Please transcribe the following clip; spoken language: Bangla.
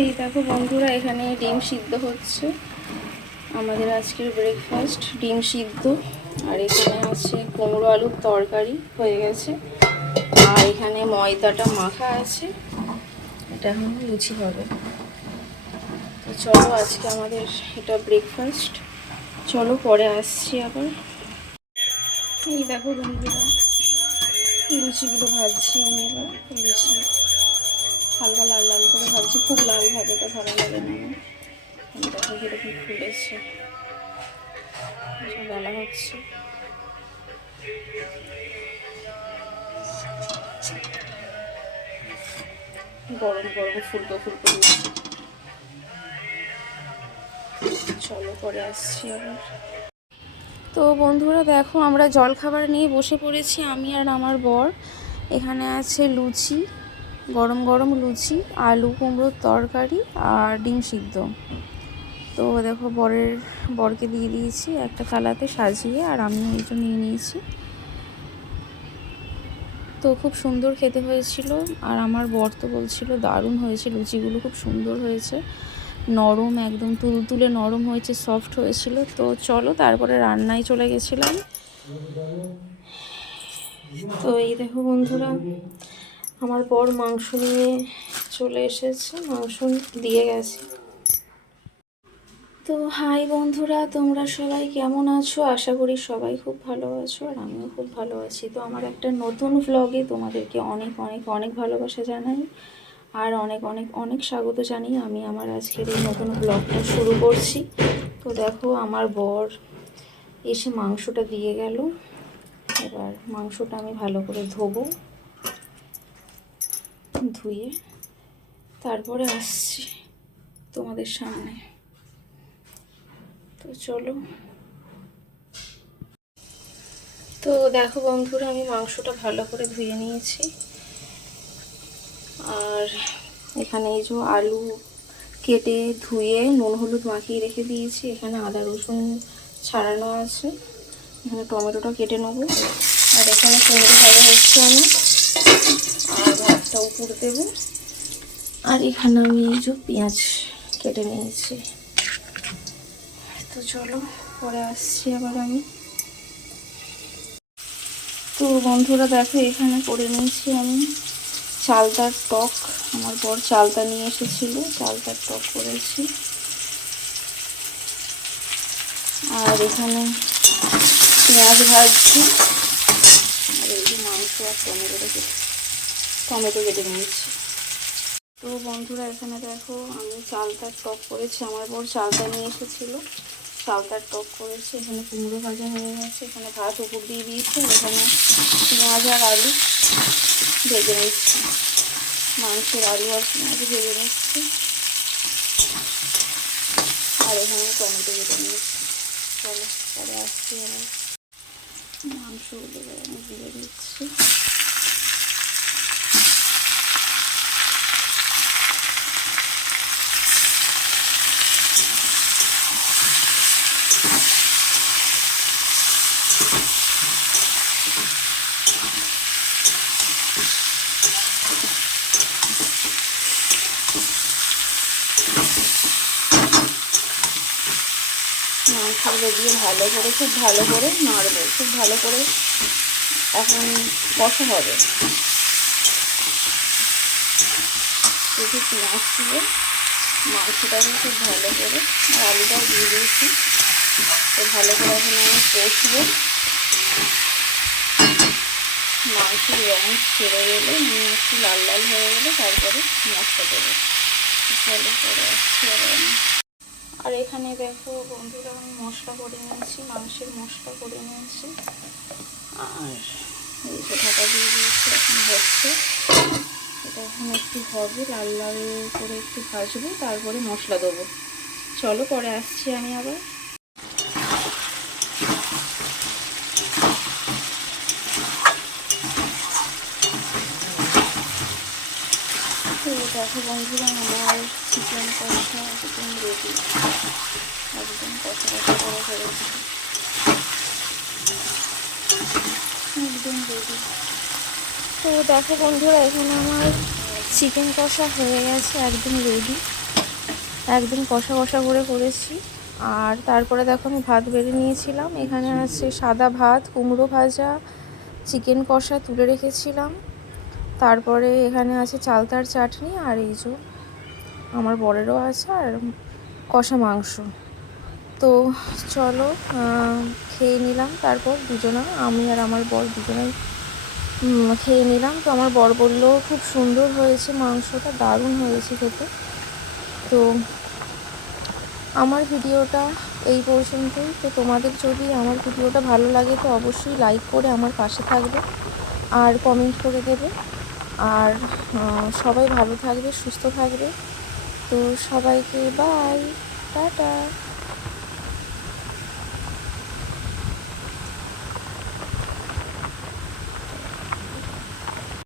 এই দেখো বন্ধুরা, এখানে ডিম সিদ্ধ হচ্ছে। আমাদের আজকের ব্রেকফাস্ট ডিম সিদ্ধ। আর এখানে আছে কুমড়ো আলুর তরকারি হয়ে গেছে। আর এখানে ময়দাটা মাখা আছে, এটা এখন লুচি হবে। তো চলো, আজকে আমাদের এটা ব্রেকফাস্ট। চলো পরে আসছি আবার। এই দেখো বন্ধুরা, লুচিগুলো ভাজছি আমি এবার। লুচি হালকা লাল লাল করে ভাজছি, খুব লাল ভাজাটা ভালো লাগে না আমার। দেখো কীরকম ফুলেছে, বেলা হচ্ছে। গরম গরম ফুলকো ফুলকো লুচি। চলো পরে আসছি আবার। তো বন্ধুরা দেখো, আমরা জলখাবার নিয়ে বসে পড়েছি, আমি আর আমার বর। এখানে আছে লুচি, গরম গরম লুচি, আলু কুমড়োর তরকারি আর ডিম সিদ্ধ। তো দেখো বরকে দিয়ে দিয়েছি একটা থালাতে সাজিয়ে, আর আমিও এই জন্য নিয়ে নিয়েছি। তো খুব সুন্দর খেতে হয়েছিল। আর আমার বর তো বলছিল দারুণ হয়েছে, লুচিগুলো খুব সুন্দর হয়েছে, নরম, একদম তুলতুলে নরম হয়েছে, সফট হয়েছিল। তো চলো তারপরে রান্নায় চলে গেছিলাম। তো এই দেখো বন্ধুরা, আমার বর মাংস নিয়ে চলে এসেছে, মাংস দিয়ে গেছে। তো হাই বন্ধুরা, তোমরা সবাই কেমন আছো? আশা করি সবাই খুব ভালো আছো, আর আমিও খুব ভালো আছি। তো আমার একটা নতুন ভ্লগে তোমাদেরকে অনেক অনেক অনেক ভালোবাসা জানাই, আর অনেক অনেক অনেক স্বাগত জানিয়ে আমি আমার আজকের এই নতুন ব্লগটা শুরু করছি। তো দেখো, আমার বর এসে মাংসটা দিয়ে গেল। এবার মাংসটা আমি ভালো করে ধোবো, ধুয়ে তারপরে আসছি তোমাদের সামনে। তো চলো। তো দেখো বন্ধুরা, আমি মাংসটা ভালো করে ধুয়ে নিয়েছি। আর এখানে এই যে আলু কেটে ধুয়ে নুন হলুদ মাখিয়ে রেখে দিয়েছি। এখানে আদা রসুন ছাড়ানো আছে। এখানে টমেটোটা কেটে নেবো। আর এখানে কুমড়ো ভাজা হচ্ছে আমি, আর ভাতটা উপর দেবো। আর এখানে আমি এই যে পেঁয়াজ কেটে নিয়েছি। তো চলো পরে আসছি আবার আমি। তো বন্ধুরা দেখো, এখানে করে নিয়েছি আমি চালতার টক। আমার বর চালতা নিয়ে এসেছিল, চালতার টক করেছি। আর এখানে পেঁয়াজ ভাজছি। আর এই যে মাংস আর টমেটো কেটে নিয়েছি। তো বন্ধুরা এখানে দেখো, আমি চালতার টক করেছি, আমার বর চালতা নিয়ে এসেছিলো, চালতার টক করেছি। এখানে কুমড়ো ভাজা হয়ে গেছে, এখানে ভাত উপর দিয়ে দিয়েছি। এখানে পেঁয়াজ আর আলু ভেজে নিচ্ছি, মাংসের আলু আর পেঁয়াজ ভেজে নিচ্ছি। আর এখানে টমেটো কেটে নিচ্ছি। চলো পরে আসছি আবার। মাংসগুলো আমি দিয়ে দিচ্ছি। মাংসগুলো দিয়ে ভালো করে, খুব ভালো করে নাড়বো, খুব ভালো করে এখন কষা হবে। একটু পেঁয়াজ দিয়ে মাংসটাকে খুব ভালো করে, আর আলুটাও দিয়ে দিয়েছি। তো ভালো করে এখন আমি কষবো। মাংসের রং ছেড়ে গেলে, একটু লাল লাল হয়ে গেলে তারপরে মশলা দেবো। ভালো করে আসছি আবার আমি। আর এখানে দেখো বন্ধুরা, আমি মশলা করে নিয়েছি, মাংসের মশলা করে নিয়েছি। আর এই যে ঢাকা দিয়ে দিয়েছি, এখন হচ্ছে। এটা এখন একটু হবে, লাল লাল করে একটু ভাজবো, তারপরে মশলা দেবো। চলো পরে আসছি আমি আবার। দেখো বন্ধুরা, আমার চিকেন কষা একদম রেডি, একদম কষা কষা করে ফেলেছি, একদম রেডি। তো দেখো বন্ধুরা, এখানে আমার চিকেন কষা হয়ে গেছে, একদম রেডি। একদম কষা কষা করে করেছি। আর তারপরে দেখো আমি ভাত বেড়ে নিয়েছিলাম। এখানে আছে সাদা ভাত, কুমড়ো ভাজা, চিকেন কষা তুলে রেখেছিলাম। তারপরে এখানে আছে চালতার চাটনি, আর এই যে আমার বরেরও আছে, আর কষা মাংস। তো চলো খেয়ে নিলাম। তারপর দুজনা, আমি আর আমার বর দুজনেই খেয়ে নিলাম। তো আমার বর বললো খুব সুন্দর হয়েছে, মাংসটা দারুণ হয়েছে খেতে। তো আমার ভিডিওটা এই পর্যন্তই। তো তোমাদের যদি আমার ভিডিওটা ভালো লাগে তো অবশ্যই লাইক করে আমার পাশে থাকবে আর কমেন্ট করে দেবে। আর সবাই ভালো থাকবে, সুস্থ থাকবে। তো সবাইকে বাই, টাটা।